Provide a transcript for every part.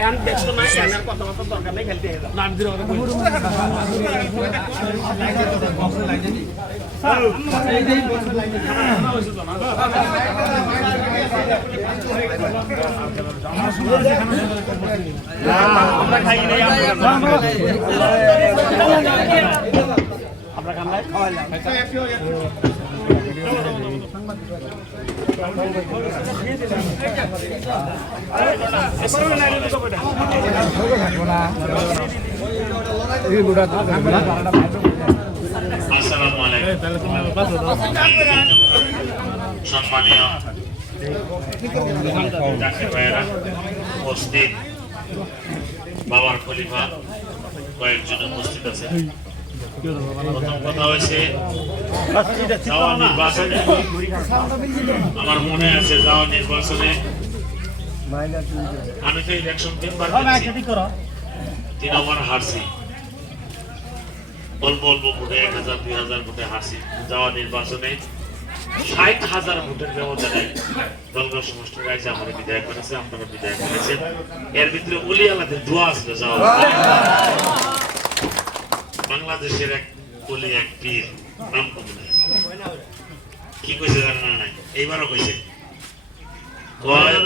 এখন দেখতো না এনার কথাবার্তা দরকার নেই খেলতে নাম দিলে আমরা খাই নাই আমরা খান নাই সম্মানীয় উপস্থিত বাবার খলিফা কয়েকজন উপস্থিত আছে। প্রথম কথা হয়েছে যাওয়া নির্বাচনে আমার মনে আছে যাওয়া নির্বাচনে আমি তো ইলেকশন 3 হারছি অল্প অল্প ভোটে 1000-2000 ভোটে হারছি। যাওয়া নির্বাচনে 60,000 ভোটের ব্যবধানে দলগত সমষ্টির রাইজে আমার বিধায়ক করেছে, আপনারা বিধায়ক করেছেন। এর ভিতরে অলি আল্লাহদের দোয়া আসলে যাওয়া বাংলাদেশের এক অলি এক পীর নাম কমনে কি কইছে জানেন না? নাই এইবারও কইছে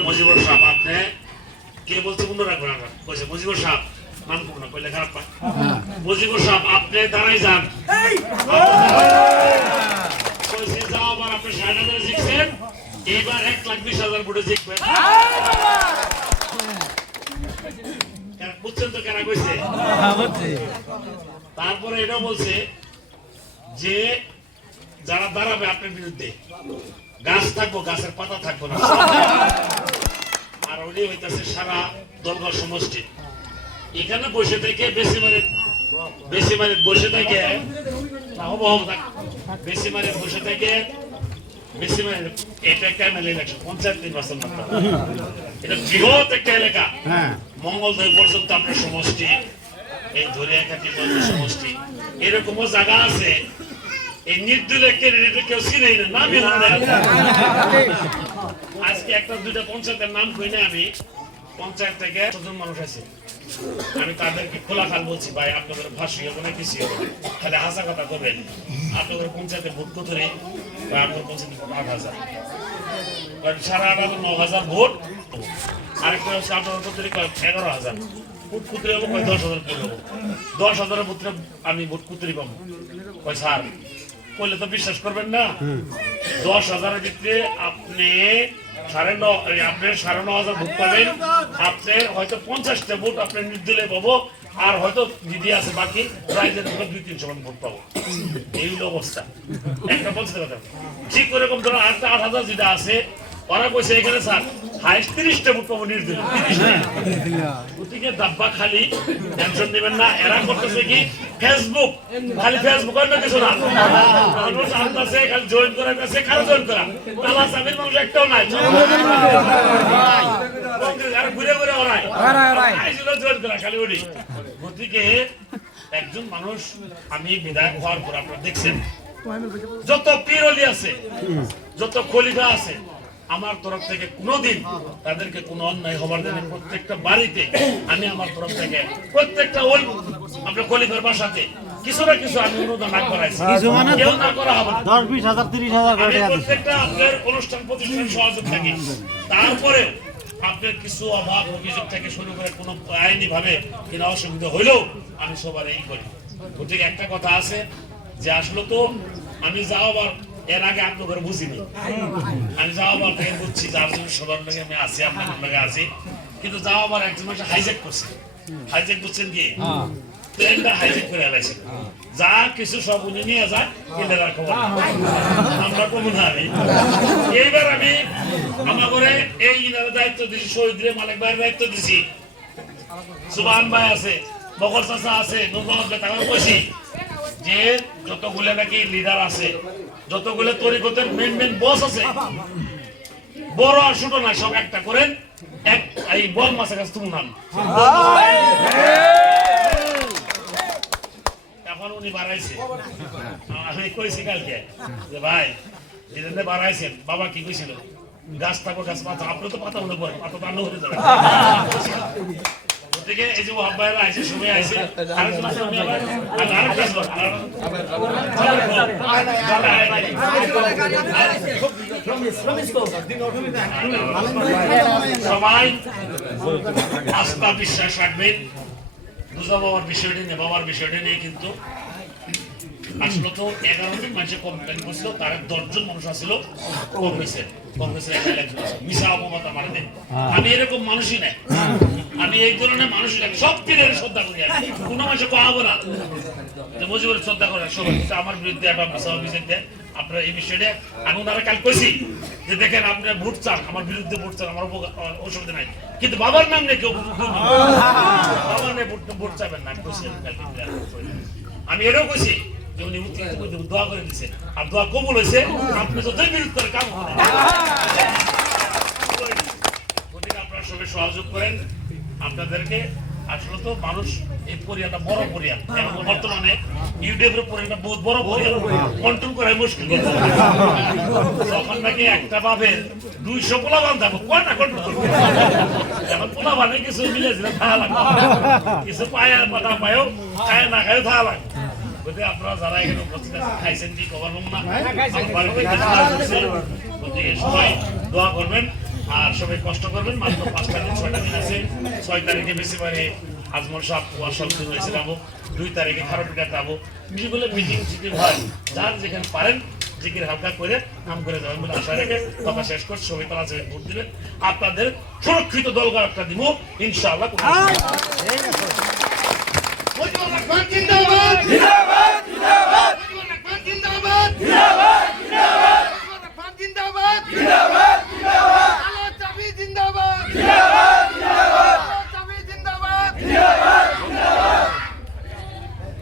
মুজিবুর সাহেব আপনি কে বলছে বন্ধু রাখবেন না কইছে মুজিবুর সাহেব নাম কমনে কইলে খারাপ পায়। মুজিবুর সাহেব আপনি দাঁড়াই যান কইছে যাও আবার আপনি 60,000 জিতছেন এইবার 1,20,000 ভোটে জিতবেন। বুঝছেন তো কেন কইছে? তারপরে এটাও বলছে যে যারা দাঁড়াবে আপনার বিরুদ্ধে গাছ থাকবো গাছের পাতা থাকবো না। আর উনি হইতেছে সারা দলগত সমষ্টি এখানে বসে থেকে বেশি মানে বসে থেকে বেশি মানে এটা একটা এমএলএ ইলেকশন পঞ্চায়েত নির্বাচন এটা বৃহৎ একটা এলাকা। মঙ্গলদৈ পর্যন্ত আপনার সমষ্টি এই ধরিয়াকাটি সমষ্টি এরকমও জায়গা আছে এই নির্দলীয় ক্যান্ডিডেট কেউ চিনেই না নামই হয় না। আজকে একটা দুইটা পঞ্চায়েতের নাম কই না আমি পঞ্চায়েত থেকে 100 মানুষ আছে আমি তাদেরকে খোলা খাল বলছি ভাই আপনাদের ফাঁসি হবে না কিছু হবে না খালি হাসা কথা করবেন আপনাদের পঞ্চায়েতে ভোট কত রে বা আপনাদের পঞ্চায়েতে ভোট 8,000 সারা 9,000 ভোট আরেকটা হচ্ছে আপনাদের কত রে 11,000 ভোট কুতরে হবো 10,000 ভোট হবো 10,000 ভোটে আমি ভোট কুতরি পাবো কয় স্যার বললে তো বিশ্বাস করবেন না 10,000 ভিতরে আপনি 9,500 ভোট পাবেন আপনি হয়তো 50টা ভোট আপনি নির্দলীয় পাবো আর হয়তো দিদি আছে বাকি রাইজের 2-300 মান ভোট পাবো। এই হলো অবস্থা একটা বলতে কথা ঠিক ওরকম ধরো 8,000 যেটা আছে ওরা কইছে এখানে স্যার হাইস্ট 30টা ভোট পাবো নির্দলীয় গতিকে দাব্বা খালি টেনশন নেবেন না। এরা করতেছে কি ফেসবুক খালি ফেসবুক আর না কিছু না মানুষ আনতেছে খালি জয়েন করার কাছে কারো জয়েন করা তালা সামিল মানুষ একটাও নাই আর ঘুরে ঘুরে ওরাই জয়েন করা খালি ওটি। গতিকে একজন মানুষ আমি বিধায়ক হওয়ার পর আপনারা দেখছেন যত পীর ওলি আছে যত খলিফা আছে আমার তরফ থেকে কোনোদিন তাদেরকে কোনো অন্যায় হবার জন্য প্রত্যেকটা বাড়িতে আমি আমার তরফ থেকে প্রত্যেকটা ওই আপনার খলিফার বাসাতে কিছু না কিছু আমি অনুদান না করাইছি কেউ না করা হবে 10-20,000 30,000 প্রত্যেকটা আপনার অনুষ্ঠান প্রতিষ্ঠান সহযোগ থাকে। তারপরে আপনার কিছু অভাব অভিযোগ থেকে শুরু করে কোনো আইনি ভাবে কিনা অসুবিধা হইলেও আমি সবার এই করি। গতিকে একটা কথা আছে যে আসলে তো আমি যাও আবার এর আগে আপনাদের বুঝিনি আমি যাও আবার থেকে বুঝছি যার জন্য সবার লগে আমি আছি আপনাদের লগে আছি কিন্তু যাও আবার একজন মাসে হাইজ্যাক করছে হাইজ্যাক করছেন কি ট্রেনটা হাইজ্যাক করে আলাইছে যা কিছু সব উনি নিয়ে যায় কিনে রাখবো আমরা কমু না। আমি এইবার আমি আমার করে এই ইনার দায়িত্ব দিছি শহীদরে মালিক ভাইয়ের দায়িত্ব দিছি সুবহান ভাই আছে বকর চাচা আছে নূর মোহাম্মদ তাকে কইছি যে যতগুলো নাকি লিডার আছে যতগুলো তরিকতের মেন বস আছে বড় আর ছোট না সব একটা করেন এক এই বল মাছের কাছে তুমি নাম এখন উনি বাড়াইছে আমি কইছি কালকে যে ভাই লিডারে বাড়াইছেন বাবা কি কইছিল গাছ থাকো গাছ পাতা, আপনি তো পাতা মনে পড়ে, পাতা টানো হয়ে যাবে। গতিকে এই যে আব্বাইরা আইছে, সবাই আইছে, আরেকজন আছে আমি আবার, আর আরেকটা আছে, সবাই আস্থা বিশ্বাস রাখবেন। দুজা বাবার বিষয়টি নিয়ে, বাবার বিষয়টি নিয়ে কিন্তু আসলে তো 11 জন মানুষের কমপ্লেন করছিল, তার 10 জন মানুষ আসছিল কংগ্রেসের একজন আছে মিশা অপমত আমার দেন। আমি এরকম মানুষই নাই, আমি এই ধরনের মানুষই নাই, সব পীরের শ্রদ্ধা করি, কোনো মানুষে কহাবো না যে মুজিবের শ্রদ্ধা করে সবাই। কিন্তু আমার বিরুদ্ধে একটা মিশা অভিযোগ দেয় আপনারা এই বিষয়টা। আমি ওনারা কাল কইছি যে দেখেন আপনারা ভোট চান, আমার বিরুদ্ধে ভোট চান, আমার অসুবিধা নাই, কিন্তু বাবার নাম নিয়ে কেউ বাবার নিয়ে ভোট চাবেন না। আমি এটাও কইছি যে উনি দোয়া করে দিচ্ছে, আর দোয়া কবুল হয়েছে, আপনি তো বিরুদ্ধে কাম গতিকে আপনারা সবাই সহযোগ করেন। আপনাদেরকে আসলে তো মানুষ এই পরিয়ালটা বড় পরিয়াল, এবং বর্তমানে ইউটিউবের পরিয়ালটা বহুত বড় পরিয়াল, কন্ট্রোল করা মুশকিল। যখন নাকি একটা ভাবে 200 পোলাবান থাকবো, কয়টা কন্ট্রোল করবো? এখন পোলাবানে কিছু মিলে থাকা লাগবে, কিছু পায় পাতা পায়ও, খায় না খায়ও থাকা লাগবে। গতিকে আপনারা যারা এখানে উপস্থিত আছেন, খাইছেন কি খবর না, গতিকে সবাই দোয়া করবেন আর সবাই কষ্ট করবেন। মাত্র 5টা দিন 6টা দিন আছে। 6 তারিখে বেশি পারে আজমল সাহেব ওয়াশাল দিন হয়েছে যাবো, 2 তারিখে খারাপিটা যাবো। যেগুলো মিটিং জিকির হয়, যার যেখানে পারেন জিকির হালকা করে কাম করে যাবেন বলে আশা রেখে কথা শেষ করছি। সবাই তারা যে ভোট দিবেন, আপনাদের সুরক্ষিত দলগা একটা দিব ইনশাআল্লাহ। জিন্দাবাদ জিন্দাবাদ জিন্দাবাদ জিন্দাবাদ জিন্দাবাদ